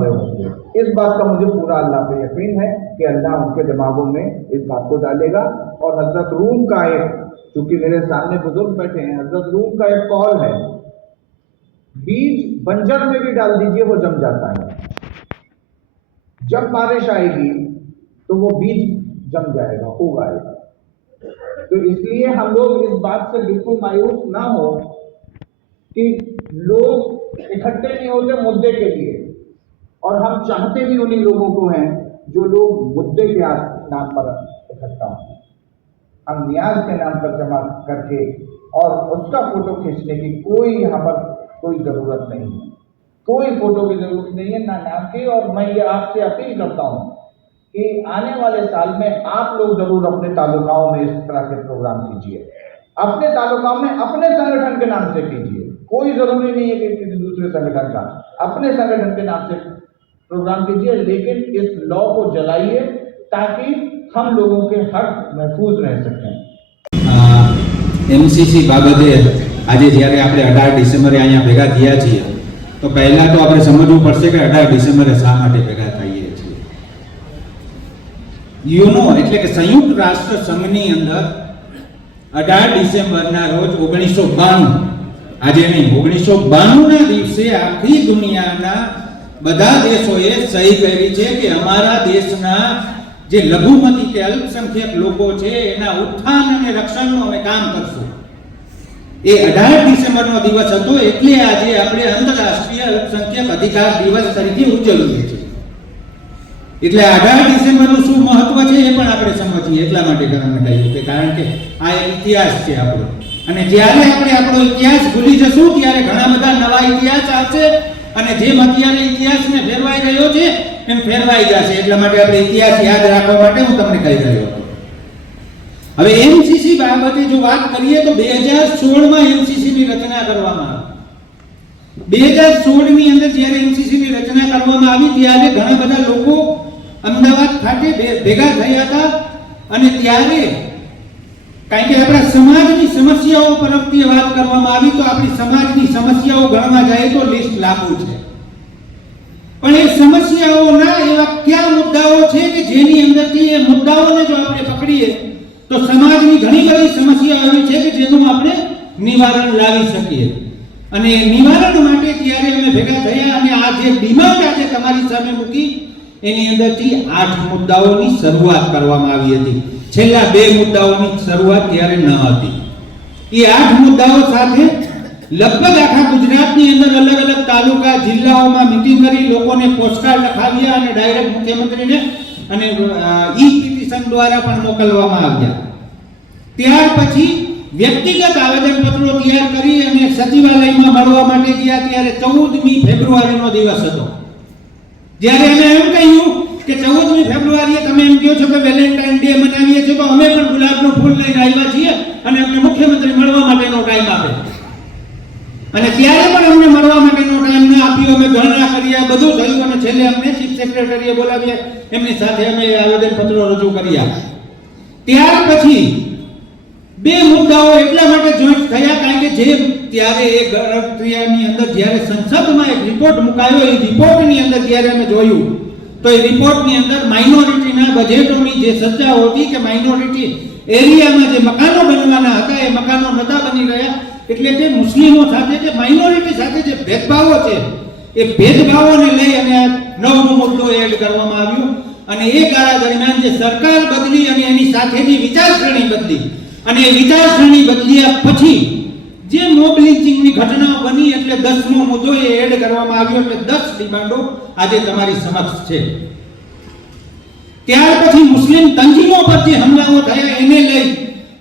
खड़े होंगे। इस बात का मुझे पूरा अल्लाह पे यकीन है कि अल्लाह उनके दिमागों में इस बात को डालेगा। और हजरत रूम का एक, चूंकि मेरे सामने बुजुर्ग बैठे हैं, हजरत रूम का एक कौल है, बीज बंजर में भी डाल दीजिए वो जम जाता है, जब बारिश आएगी तो वो बीज जम जाएगा, उग आएगा। तो इसलिए हम लोग इस बात से बिल्कुल मायूस ना हो कि लोग इकट्ठे नहीं होते मुद्दे के लिए, और हम चाहते भी उन्हीं लोगों को हैं जो लोग मुद्दे के नाम पर इकट्ठा हों। हम नियाज के नाम पर जमा करके और उसका फोटो खींचने की कोई यहाँ पर कोई जरूरत नहीं है, कोई फोटो की जरूरत नहीं है, ना नाम की। और मैं ये आपसे अपील करता हूँ कि आने वाले साल में आप लोग जरूर अपने तालुकाओं में इस तरह के प्रोग्राम कीजिए, अपने तालुकाओं में अपने संगठन के नाम से कीजिए। कोई जरूरी नहीं है कि किसी दूसरे संगठन का, अपने संगठन के नाम से प्रोग्राम कीजिए, लेकिन इस लॉ को जलाइए ताकि हम लोगों के हक महफूज रह सकें। एमसीसी बाबते आज જ્યારે આપણે 18 ડિસેમ્બરે અહીંયા ભેગા થયા છીએ, તો પહેલા તો આપણે સમજવું પડશે કે 18 ડિસેમ્બરે શા માટે ભેગા થઈએ છીએ। યુનો એટલે કે સંયુક્ત રાષ્ટ્ર સંઘની અંદર 18 ડિસેમ્બરના રોજ 1992, આજે નહીં, 1992 ના દિવસે આખી દુનિયાના બધા દેશોએ સહી કરી છે કે અમારા દેશના જે લઘુમતી કે અલ્પસંખ્યક લોકો છે એના ઉત્થાન અને રક્ષણનું અમે કામ કરશું। એ 18 ડિસેમ્બરનો દિવસ હતો, એટલે આજે આપણે આંતરરાષ્ટ્રીય અલ્પસંખ્યક અધિકાર દિવસ તરીકે ઉજવીએ છીએ। એટલે 18 ડિસેમ્બરનું શું મહત્વ છે એ પણ આપણે સમજીએ, એટલા માટે અમે કહ્યું કે કારણ કે આ એક ઇતિહાસ છે આપણો, અને જ્યારે આપણે આપણો ઇતિહાસ ભૂલી જશું ત્યારે ઘણા બધા નવા ઇતિહાસ આવશે, અને જેમ અત્યારે ઇતિહાસને ફેરવાઈ રહ્યો છે એમ ફેરવાઈ જશે। એટલા માટે આપણે ઇતિહાસ યાદ રાખવા માટે હું તમને કહી રહ્યો હતો। હવે એમસીસી બાબતે જો વાત કરીએ તો 2016 માં એમસીસી ની રચના કરવામાં આવી। 2016 ની અંદર જ્યારે એમસીસી ની રચના કરવામાં આવી ત્યારે ઘણા બધા લોકો અમદાવાદ ખાતે ભેગા થયા હતા, અને ત્યારે કારણ કે આપણા સમાજની સમસ્યાઓ પરથી વાત કરવામાં આવી તો આપણી સમાજની સમસ્યાઓ ગણવા જાય તો લિસ્ટ લાંબુ છે, પણ એ સમસ્યાઓના એવા કયા મુદ્દાઓ છે કે જેની અંદરથી એ મુદ્દાઓને જો આપણે પકડીએ તો સમાજની ઘણી બધી સમસ્યાઓ એવી છે કે જેનું આપણે નિવારણ લાવી શકીએ। અને નિવારણ માટે ત્યારે અમે ભેગા થયા, અને આ જે ડિમાન્ડ આજે તમારી સામે મૂકી એની અંદરથી 8 મુદ્દાઓની શરૂઆત કરવામાં આવી હતી। છેલ્લા 2 મુદ્દાઓની શરૂઆત ત્યારે ન હતી। એ 8 મુદ્દાઓ સાથે લગભગ આખા ગુજરાતની અંદર અલગ અલગ તાલુકા જિલ્લાઓમાં મીટિંગ કરી લોકોને પોસ્ટકાર્ડ લખાવ્યા અને ડાયરેક્ટ મુખ્યમંત્રીને અને ઈ પિટિશન દ્વારા પણ મોકલવામાં આવ્યા। ત્યાર પછી વ્યક્તિગત આવેદનપત્રો તૈયાર કરી અને સચિવાલયમાં મળવા માટે ગયા ત્યારે 14મી ફેબ્રુઆરીનો દિવસ હતો, જ્યારે અમે એમ કહ્યું કે 14મી ફેબ્રુઆરીએ તમે એમ કહો છો કે વેલેન્ટાઇન ડે મનાવીએ છીએ, તો અમે પણ ગુલાબનું ફૂલ લઈને આવ્યા છીએ અને અમને મુખ્યમંત્રી મળવા માટેનો ટાઈમ આપે, અને ત્યારે પણ અમને મળવા માટેનો ટાઈમ ન આપ્યો। અમે ગણના કર્યા, બધું થયું, અને છેલ્લે અમને ચીફ સેક્રેટરીએ બોલાવ્યા, એમની સાથે અમે આવેદનપત્રો રજૂ કર્યા। ત્યાર પછી 2 મુદ્દાઓ એટલા માટે જોઈન્ટ થયા કારણ કે જે ત્યારે એ ગણતરીની અંદર જ્યારે સંસદમાં એક રિપોર્ટ મુકાયો, એ રિપોર્ટની અંદર જ્યારે અમે જોયું તો એ રિપોર્ટની અંદર માઇનોરિટીના બજેટોની જે ચર્ચાઓ હતી કે માઇનોરિટી એરિયામાં જે મકાનો બનવાના હતા એ મકાનો નહોતા બની રહ્યા, એટલે કે મુસ્લિમો સાથે કે માઇનોરિટી સાથે જે ભેદભાવો છે એ ભેદભાવોને લઈ અને 9મો મુદ્દો એડ કરવામાં આવ્યો। અને એ ગાળા દરમિયાન જે સરકાર બદલી અને એની સાથેની વિચારસરણી બદલી, અને એ વિચારસરણી બદલ્યા પછી જે મોબ લિંચિંગની ઘટનાઓ બની, એટલે 10મો મુદ્દો એ એડ કરવામાં આવ્યો, એટલે 10 ડિમાન્ડો આજે તમારી સમક્ષ છે। ત્યાર પછી મુસ્લિમ તંજીમો પર જે હુમલાઓ થયા એને લઈ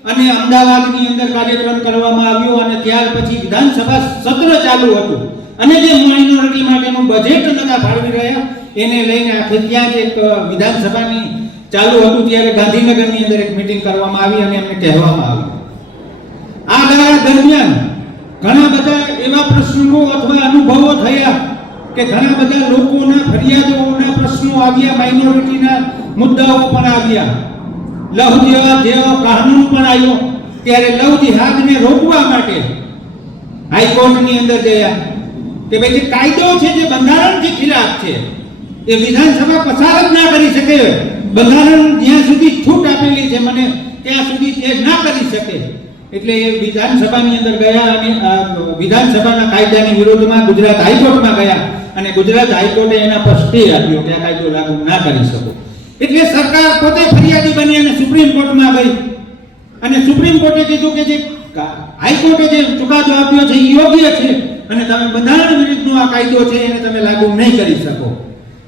અને અમદાવાદની અંદર કાર્યક્રમ કરવામાં આવ્યો, અને ત્યાર પછી વિધાનસભા સત્ર ચાલુ હતું, અને જે માઇનોરિટી માટેનું બજેટ નતા ફાળવી રહ્યા એને લઈને આખે ત્યાં જ એક વિધાનસભાની ચાલુ હતું ત્યારે ગાંધીનગરની અંદર એક મીટિંગ કરવામાં આવી અને એમને કહેવામાં આવ્યું। આ ગાળા દરમિયાન ઘણા બધા એવા પ્રશ્નો અથવા અનુભવો થયા કે ઘણા બધા લોકોના ફરિયાદોના પ્રશ્નો આવ્યા, માઇનોરિટીના મુદ્દાઓ પણ આવ્યા, લવ જેવો કાનૂન પણ આવ્યો, ત્યારે લવ જિહાદને રોકવા માટે હાઈકોર્ટની અંદર ગયા કે ભાઈ જે કાયદો છે જે બંધારણથી ખિલાફ છે એ વિધાનસભા પસાર જ ના કરી શકે. બંધારણ જ્યાં સુધી છૂટ આપેલી છે મને ત્યાં સુધી એ ના કરી શકે. એટલે એ વિધાનસભાની અંદર ગયા અને વિધાનસભાના કાયદાની વિરોધમાં ગુજરાત હાઈકોર્ટમાં ગયા અને ગુજરાત હાઈકોર્ટે એના પર સ્ટે આપ્યો કે આ કાયદો લાગુ ના કરી શકો. એટલે સરકાર પોતે ફરિયાદી બની અને સુપ્રીમ કોર્ટમાં ગઈ અને સુપ્રીમ કોર્ટે કીધું કે જે હાઈકોર્ટે જે ચુકાદો આપ્યો છે એ યોગ્ય છે અને તમે બંધારણ વિરુદ્ધનો આ કાયદો છે એને તમે લાગુ નહીં કરી શકો.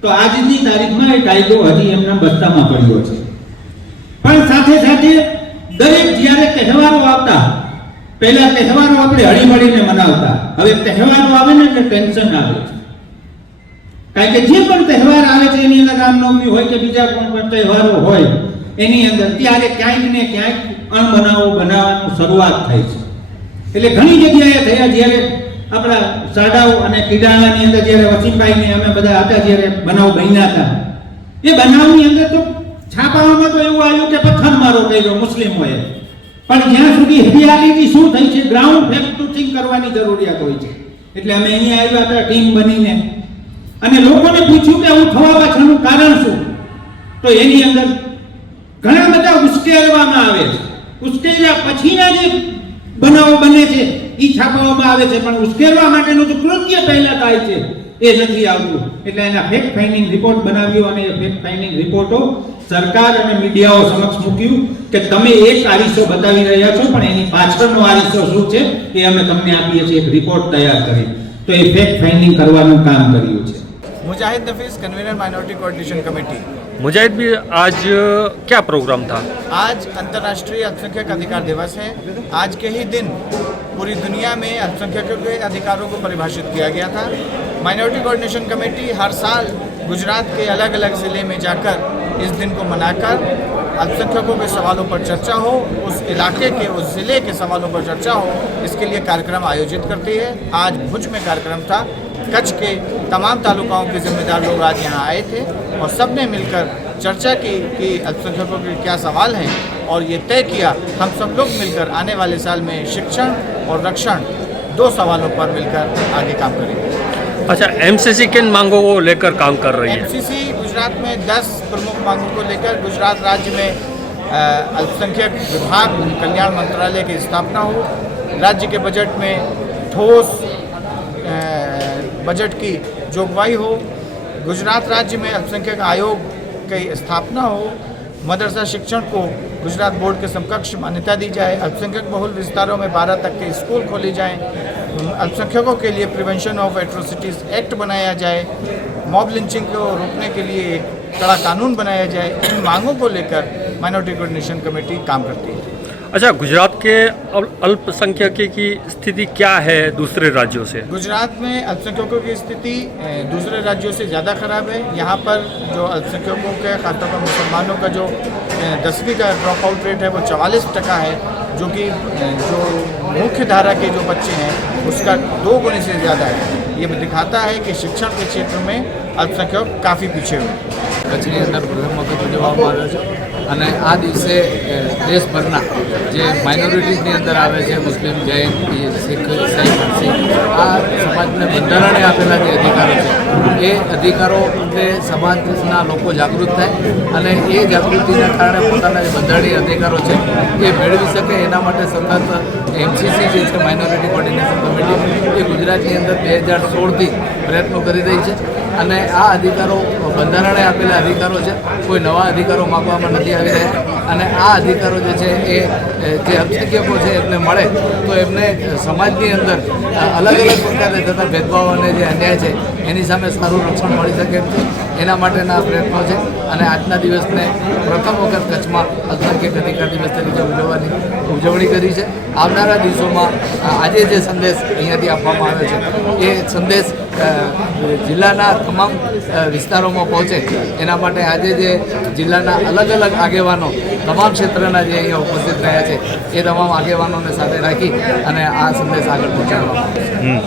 તો આજની તારીખમાં એ કાયદો હજી એમના બસ્તામાં પડ્યો છે. પણ સાથે સાથે દરેક જ્યારે તહેવારો આવતા, પહેલા તહેવારો આપણે હળીમળીને મનાવતા, હવે તહેવારો આવે ને એટલે ટેન્શન આવે છે. કારણ કે જે પણ તહેવાર આવે છે એની અંદર રામનવમી હોય કે બીજા પણ તહેવારો હોય એની અંદર ત્યારે ક્યાંક ને ક્યાંક અણબનાવો બનાવવાનું શરૂઆત થાય છે. એટલે ઘણી જગ્યાએ થયા. જ્યારે આપણા સાડાઓ અને કીડાણાની અંદર જ્યારે વસીમભાઈને અમે બધા હતા જ્યારે બનાવ બન્યા હતા, એ બનાવની અંદર તો છાપાઓમાં તો એવું આવ્યું કે પથ્થરમારો કર્યો મુસ્લિમોએ. પણ જ્યાં સુધી રિયાલિટી શું થઈ છે, ગ્રાઉન્ડ ફેક્ટ ટુ કરવાની જરૂરિયાત હોય છે. એટલે અમે અહીંયા આવ્યા હતા ટીમ બનીને અને લોકોને પૂછ્યું કે આવું થવા પાછળનું કારણ શું. તો એની અંદર ઘણા બધા ઉશ્કેરવામાં આવે છે. ઉશ્કેર્યા પછીના જે બનાવો બને છે એ છાપવામાં આવે છે, પણ ઉશ્કેરવા માટેનું જો કૃત્ય પહેલા થાય છે એ નથી આવતું. એટલે એના ફેક્ટ ફાઇન્ડિંગ રિપોર્ટ બનાવ્યો અને એ ફેક્ટ ફાઇન્ડિંગ રિપોર્ટો સરકાર અને મીડિયાઓ સમક્ષ મૂક્યું કે તમે એક આરીસો બતાવી રહ્યા છો પણ એની પાછળનો આરીસો શું છે એ અમે તમને આપીએ છીએ. એક રિપોર્ટ તૈયાર કરી તો એ ફેક્ટ ફાઇન્ડિંગ કરવાનું કામ કર્યું છે. मुजाहिद नफीस कन्वीनर माइनॉरिटी कोऑर्डिनेशन कमेटी। मुजाहिद भी आज क्या प्रोग्राम था? आज अंतर्राष्ट्रीय अल्पसंख्यक अधिकार दिवस है। आज के ही दिन पूरी दुनिया में अल्पसंख्यकों के अधिकारों को परिभाषित किया गया था। माइनॉरिटी कोऑर्डिनेशन कमेटी हर साल गुजरात के अलग अलग ज़िले में जाकर इस दिन को मनाकर अल्पसंख्यकों के सवालों पर चर्चा हो, उस इलाके के उस ज़िले के सवालों पर चर्चा हो, इसके लिए कार्यक्रम आयोजित करती है। आज भुज में कार्यक्रम था। कच्छ के तमाम तालुकाओं के जिम्मेदार लोग आज यहाँ आए थे और सब ने मिलकर चर्चा की कि अल्पसंख्यकों के क्या सवाल हैं और ये तय किया हम सब लोग मिलकर आने वाले साल में शिक्षण और रक्षण 2 सवालों पर मिलकर आगे काम करेंगे। अच्छा, एमसीसी किन मांगों को लेकर काम कर रही है? एमसीसी गुजरात में 10 प्रमुख मांगों को लेकर गुजरात राज्य में अल्पसंख्यक विभाग कल्याण मंत्रालय की स्थापना हो, राज्य के बजट में ठोस बजट की जोगवाई हो, गुजरात राज्य में अल्पसंख्यक आयोग की स्थापना हो, मदरसा शिक्षण को गुजरात बोर्ड के समकक्ष मान्यता दी जाए, अल्पसंख्यक बहुल विस्तारों में 12 तक के स्कूल खोले जाएं, अल्पसंख्यकों के लिए प्रिवेंशन ऑफ एट्रोसिटीज़ एक्ट बनाया जाए, मॉब लिंचिंग को रोकने के लिए एक कड़ा कानून बनाया जाए। इन मांगों को लेकर माइनॉरिटी कोऑर्डिनेशन कमेटी काम करती है। अच्छा, गुजरात के अल्पसंख्यक की स्थिति क्या है दूसरे राज्यों से? गुजरात में अल्पसंख्यकों की स्थिति दूसरे राज्यों से ज़्यादा खराब है। यहाँ पर जो अल्पसंख्यकों के खासतौर पर मुसलमानों का जो 10वीं का ड्रॉप आउट रेट है वो 44% है, जो कि जो मुख्य धारा के जो बच्चे हैं उसका 2 गुने से ज़्यादा है। ये दिखाता है कि शिक्षण के क्षेत्र में अल्पसंख्यक काफ़ी पीछे हुए। કચ્છની અંદર પ્રથમ વખત ઉજવવામાં આવ્યો છે અને આ દિવસે દેશભરના જે માઇનોરિટીઝની અંદર આવે છે મુસ્લિમ, જૈન, શીખ, ઈસાઈ, પારસી, આ સમાજને બંધારણે આપેલા જે અધિકારો છે એ અધિકારો પ્રત્યે સમાજના લોકો જાગૃત થાય અને એ જાગૃતિના કારણે પોતાના જે બંધારણીય અધિકારો છે એ મેળવી શકે એના માટે સતત એમસીસી જે છે માઇનોરિટી કોઓર્ડિનેશન કમિટી એ ગુજરાતની અંદર 2016થી પ્રયત્નો કરી રહી છે અને આ અધિકારો બંધારણે આપેલા અધિકારો છે, કોઈ નવા અધિકારો માગવામાં નથી આવી રહ્યા અને આ અધિકારો જે છે એ જે અલ્પસંખ્યકો છે એમને મળે તો એમને સમાજની અંદર અલગ અલગ પ્રકારે થતા ભેદભાવ અને જે અન્યાય છે એની સામે સારું રક્ષણ મળી શકે એમ છે, એના માટેના પ્રયત્નો છે અને આજના દિવસને પ્રથમ વખત કચ્છમાં અલ્પસંખ્યક અધિકાર દિવસ તરીકે ઉજવણી કરી છે। આવનારા દિવસોમાં આજે જે સંદેશ અહીંયાથી આપવામાં આવ્યો છે એ સંદેશ જિલ્લાના તમામ વિસ્તારોમાં પહોંચે એના માટે આજે જે જિલ્લાના અલગ અલગ આગેવાનો તમામ ક્ષેત્રના જે અહીંયા ઉપસ્થિત રહ્યા છે એ તમામ આગેવાનોને સાથે રાખી અને આ સંદેશ આગળ પહોંચાડવામાં આવશે।